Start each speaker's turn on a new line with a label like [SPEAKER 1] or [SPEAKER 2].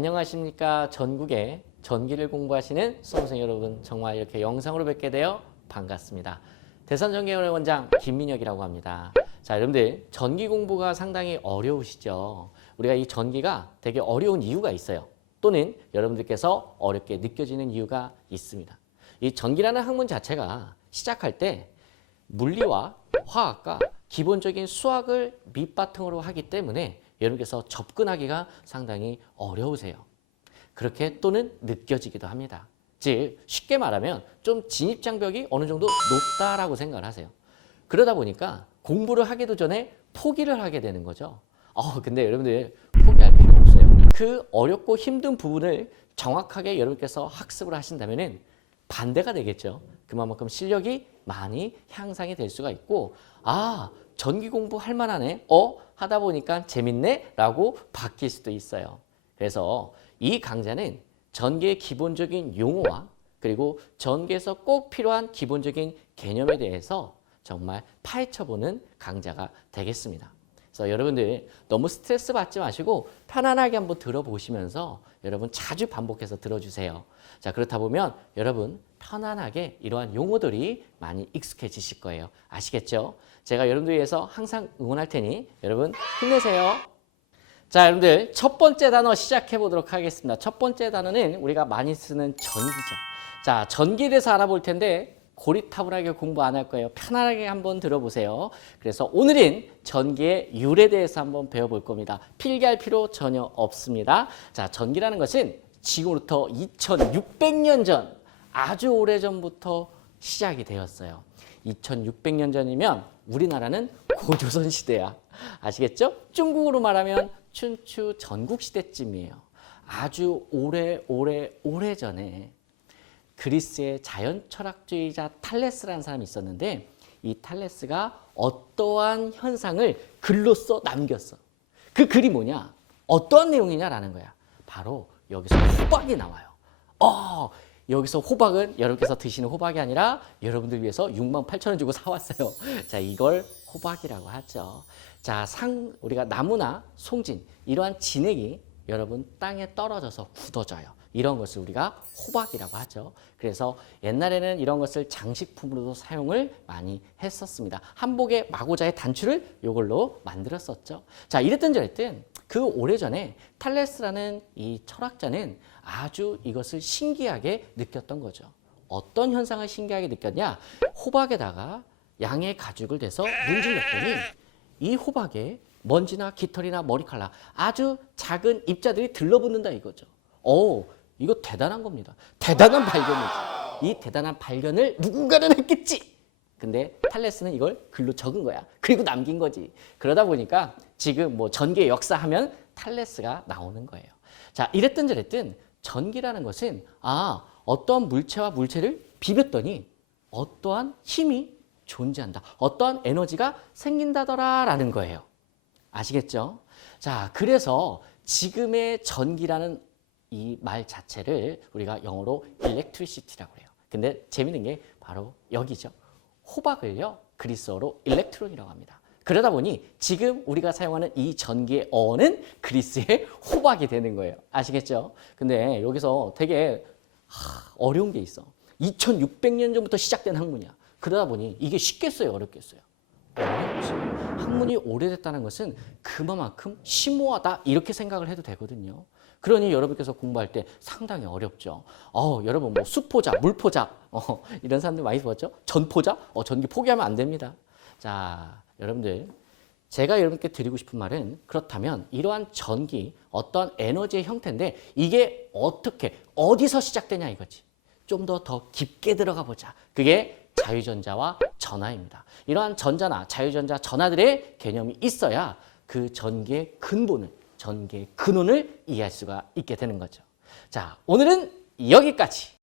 [SPEAKER 1] 안녕하십니까. 전국의 전기를 공부하시는 수험생 여러분 정말 이렇게 영상으로 뵙게 되어 반갑습니다. 대선전기연의 원장 김민혁이라고 합니다. 자, 여러분들 전기 공부가 상당히 어려우시죠? 우리가 이 전기가 되게 어려운 이유가 있어요. 또는 여러분들께서 어렵게 느껴지는 이유가 있습니다. 이 전기라는 학문 자체가 시작할 때 물리와 화학과 기본적인 수학을 밑바탕으로 하기 때문에 여러분께서 접근하기가 상당히 어려우세요. 그렇게 또는 느껴지기도 합니다. 즉 쉽게 말하면 좀 진입 장벽이 어느 정도 높다라고 생각을 하세요. 그러다 보니까 공부를 하기도 전에 포기를 하게 되는 거죠. 어, 근데 여러분들 포기할 필요 없어요. 그 어렵고 힘든 부분을 정확하게 여러분께서 학습을 하신다면은 반대가 되겠죠. 그만큼 실력이 많이 향상이 될 수가 있고 아 전기 공부 할 만하네. 어 하다 보니까 재밌네 라고 바뀔 수도 있어요. 그래서 이 강좌는 전기의 기본적인 용어와 그리고 전기에서 꼭 필요한 기본적인 개념에 대해서 정말 파헤쳐보는 강좌가 되겠습니다. 그래서 여러분들 너무 스트레스 받지 마시고 편안하게 한번 들어보시면서 여러분 자주 반복해서 들어주세요. 자 그렇다 보면 여러분 편안하게 이러한 용어들이 많이 익숙해지실 거예요. 아시겠죠? 제가 여러분들 위해서 항상 응원할 테니 여러분 힘내세요. 자, 여러분들 첫 번째 단어 시작해 보도록 하겠습니다. 첫 번째 단어는 우리가 많이 쓰는 전기죠. 자, 전기에 대해서 알아볼 텐데 고리타분하게 공부 안 할 거예요. 편안하게 한번 들어보세요. 그래서 오늘은 전기의 유래에 대해서 한번 배워볼 겁니다. 필기할 필요 전혀 없습니다. 자, 전기라는 것은 지금부터 2600년 전 아주 오래 전부터 시작이 되었어요. 2600년 전이면 우리나라는 고조선 시대야. 아시겠죠? 중국으로 말하면 춘추 전국 시대쯤이에요. 아주 오래 오래 오래 전에 그리스의 자연 철학주의자 탈레스라는 사람이 있었는데 이 탈레스가 어떠한 현상을 글로써 남겼어. 그 글이 뭐냐? 어떠한 내용이냐라는 거야. 바로 여기서 호박이 나와요. 어, 여기서 호박은 여러분께서 드시는 호박이 아니라 여러분들 위해서 6만 8천 원 주고 사왔어요. 자, 이걸 호박이라고 하죠. 자, 상 우리가 나무나 송진 이러한 진액이 여러분 땅에 떨어져서 굳어져요. 이런 것을 우리가 호박이라고 하죠. 그래서 옛날에는 이런 것을 장식품으로도 사용을 많이 했었습니다. 한복의 마고자의 단추를 이걸로 만들었었죠. 자, 이랬던 저랬든 그 오래전에 탈레스라는 이 철학자는 아주 이것을 신기하게 느꼈던 거죠. 어떤 현상을 신기하게 느꼈냐? 호박에다가 양의 가죽을 대서 문질렀더니 이 호박에 먼지나 깃털이나 머리칼라 아주 작은 입자들이 들러붙는다 이거죠. 오, 이거 대단한 겁니다. 대단한 발견이죠. 이 대단한 발견을 누군가는 했겠지. 근데 탈레스는 이걸 글로 적은 거야. 그리고 남긴 거지. 그러다 보니까 지금 뭐 전기의 역사 하면 탈레스가 나오는 거예요. 자, 이랬든 저랬든 전기라는 것은 아, 어떠한 물체와 물체를 비볐더니 어떠한 힘이 존재한다. 어떠한 에너지가 생긴다더라라는 거예요. 아시겠죠? 자, 그래서 지금의 전기라는 이 말 자체를 우리가 영어로 electricity라고 해요. 근데 재밌는 게 바로 여기죠. 호박을요, 그리스어로 일렉트론이라고 합니다. 그러다 보니 지금 우리가 사용하는 이 전기의 어는 그리스의 호박이 되는 거예요. 아시겠죠? 근데 여기서 되게 하, 어려운 게 있어. 2600년 전부터 시작된 학문이야. 그러다 보니 이게 쉽겠어요, 어렵겠어요? 어렵지. 학문이 오래됐다는 것은 그만큼 심오하다 이렇게 생각을 해도 되거든요. 그러니 여러분께서 공부할 때 상당히 어렵죠. 어, 여러분 뭐 수포자, 물포자 어, 이런 사람들 많이 보았죠. 전포자, 어, 전기 포기하면 안 됩니다. 자, 여러분들 제가 여러분께 드리고 싶은 말은 그렇다면 이러한 전기 어떤 에너지의 형태인데 이게 어떻게 어디서 시작되냐 이거지. 좀 더더 깊게 들어가 보자. 그게 자유전자와 전하입니다. 이러한 전자나 자유전자 전하들의 개념이 있어야 그 전기의 근본을 전기의 근원을 이해할 수가 있게 되는 거죠. 자, 오늘은 여기까지.